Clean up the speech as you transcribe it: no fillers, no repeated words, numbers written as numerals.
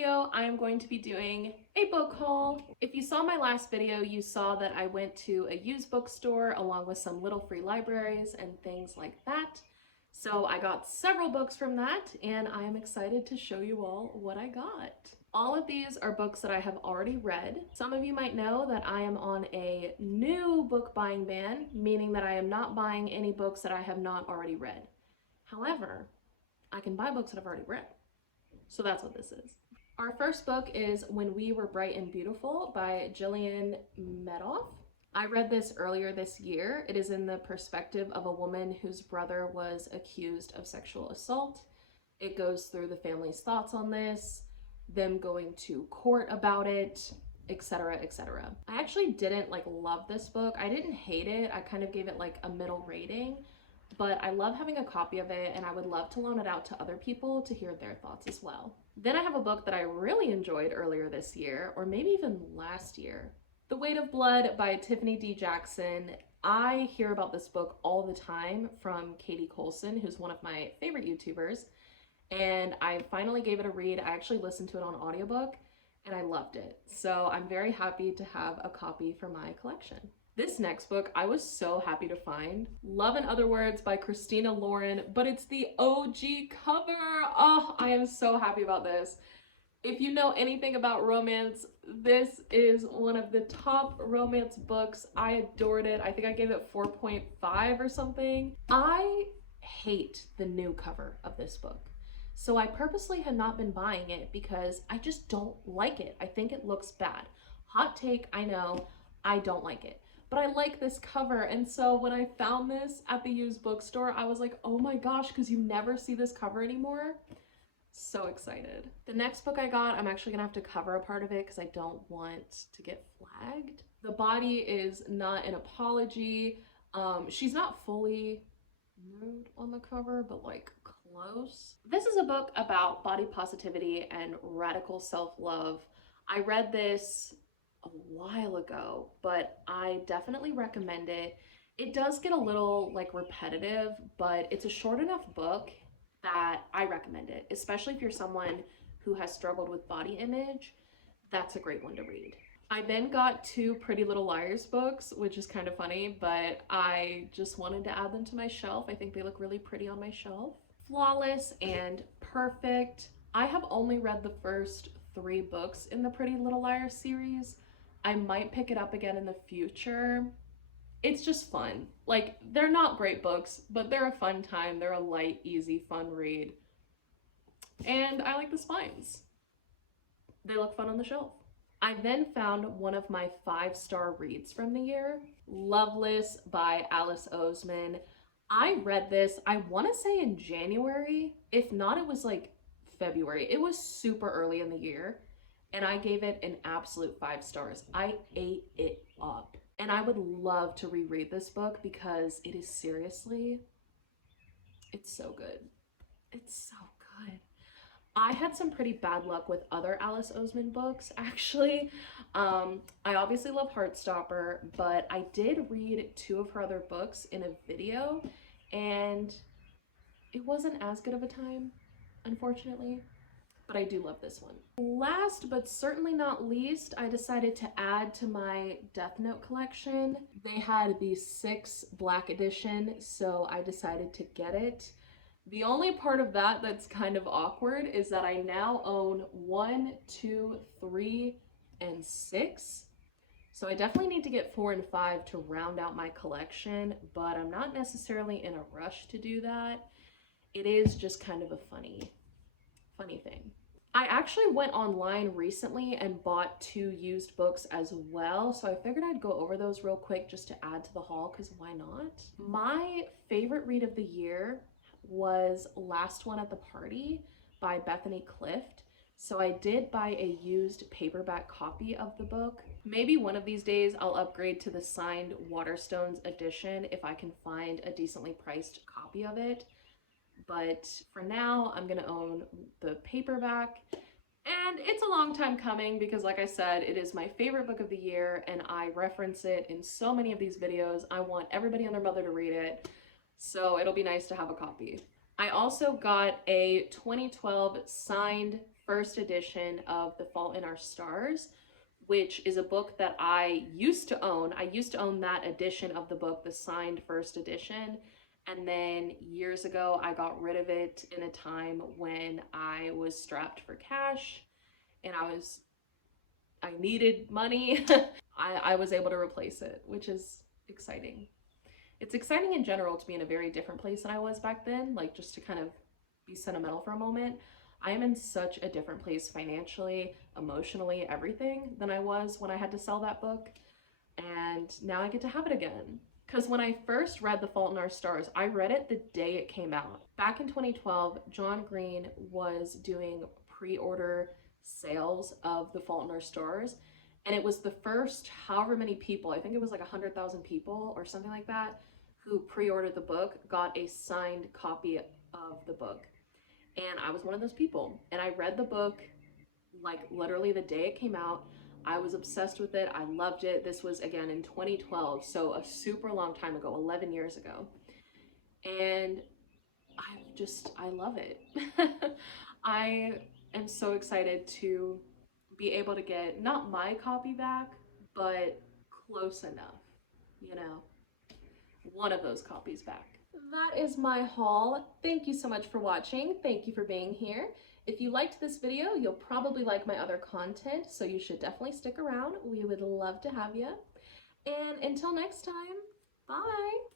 video, I am going to be doing a book haul. If you saw my last video, you saw that I went to a used bookstore along with some little free libraries and things like that. So I got several books from that, and I am excited to show you all what I got. All of these are books that I have already read. Some of you might know that I am on a new book buying ban, meaning that I am not buying any books that I have not already read. However, I can buy books that I've already read. So that's what this is. Our first book is When We Were Bright and Beautiful by Gillian Medoff. I read this earlier this year. It is in the perspective of a woman whose brother was accused of sexual assault. It goes through the family's thoughts on this, them going to court about it, etc., etc. I actually didn't love this book. I didn't hate it. I kind of gave it a middle rating, but I love having a copy of it, and I would love to loan it out to other people to hear their thoughts as well. Then I have a book that I really enjoyed earlier this year, or maybe even last year. The Weight of Blood by Tiffany D. Jackson. I hear about this book all the time from Katie Colson, who's one of my favorite YouTubers, and I finally gave it a read. I actually listened to it on audiobook, and I loved it. So I'm very happy to have a copy for my collection. This next book I was so happy to find. Love in Other Words by Christina Lauren, but it's the OG cover. Oh, I am so happy about this. If you know anything about romance, this is one of the top romance books. I adored it. I think I gave it 4.5 or something. I hate the new cover of this book. So I purposely have not been buying it because I just don't like it. I think it looks bad. Hot take, I know, I don't like it. But I like this cover, and so when I found this at the used bookstore, I was like, oh my gosh, because you never see this cover anymore. So excited. The next book I got, I'm actually gonna have to cover a part of it because I don't want to get flagged. The Body is Not an Apology. She's not fully nude on the cover, but close. This is a book about body positivity and radical self-love. I read this a while ago, but I definitely recommend it. It does get a little repetitive, but it's a short enough book that I recommend it, especially if you're someone who has struggled with body image. That's a great one to read. I then got two Pretty Little Liars books, which is kind of funny, but I just wanted to add them to my shelf. I think they look really pretty on my shelf. Flawless and Perfect. I have only read the first 3 books in the Pretty Little Liars series. I might pick it up again in the future. It's just fun. They're not great books, but they're a fun time. They're a light, easy, fun read. And I like the spines. They look fun on the shelf. I then found one of my 5-star reads from the year, Loveless by Alice Oseman. I read this, I want to say in January. If not, it was February. It was super early in the year, and I gave it an absolute 5 stars. I ate it up. And I would love to reread this book because it is seriously, it's so good. It's so good. I had some pretty bad luck with other Alice Oseman books, actually. I obviously love Heartstopper, but I did read 2 of her other books in a video, and it wasn't as good of a time, unfortunately. But I do love this one. Last but certainly not least, I decided to add to my Death Note collection. They had the 6 black edition, so I decided to get it. The only part of that that's kind of awkward is that I now own 1, 2, 3, and 6. So I definitely need to get 4 and 5 to round out my collection, but I'm not necessarily in a rush to do that. It is just kind of a funny thing. I actually went online recently and bought 2 used books as well, so I figured I'd go over those real quick just to add to the haul, because why not? My favorite read of the year was Last One at the Party by Bethany Clift. So I did buy a used paperback copy of the book. Maybe one of these days I'll upgrade to the signed Waterstones edition if I can find a decently priced copy of it. But for now, I'm gonna own the paperback. And it's a long time coming because, like I said, it is my favorite book of the year and I reference it in so many of these videos. I want everybody and their mother to read it, so it'll be nice to have a copy. I also got a 2012 signed first edition of The Fault in Our Stars, which is a book that I used to own. I used to own that edition of the book, the signed first edition. And then years ago, I got rid of it in a time when I was strapped for cash and I needed money. I was able to replace it, which is exciting. It's exciting in general to be in a very different place than I was back then, like just to kind of be sentimental for a moment. I am in such a different place financially, emotionally, everything than I was when I had to sell that book. And now I get to have it again. Because when I first read The Fault in Our Stars, I read it the day it came out. Back in 2012, John Green was doing pre-order sales of The Fault in Our Stars. And it was the first however many people, I think it was like 100,000 people or something like that, who pre-ordered the book got a signed copy of the book. And I was one of those people. And I read the book like literally the day it came out. I was obsessed with it. I loved it. This was again in 2012, so a super long time ago, 11 years ago. And I love it. I am so excited to be able to get not my copy back, but close enough, you know, one of those copies back. That is my haul. Thank you so much for watching. Thank you for being here. If you liked this video, you'll probably like my other content, so you should definitely stick around. We would love to have you. And until next time, bye!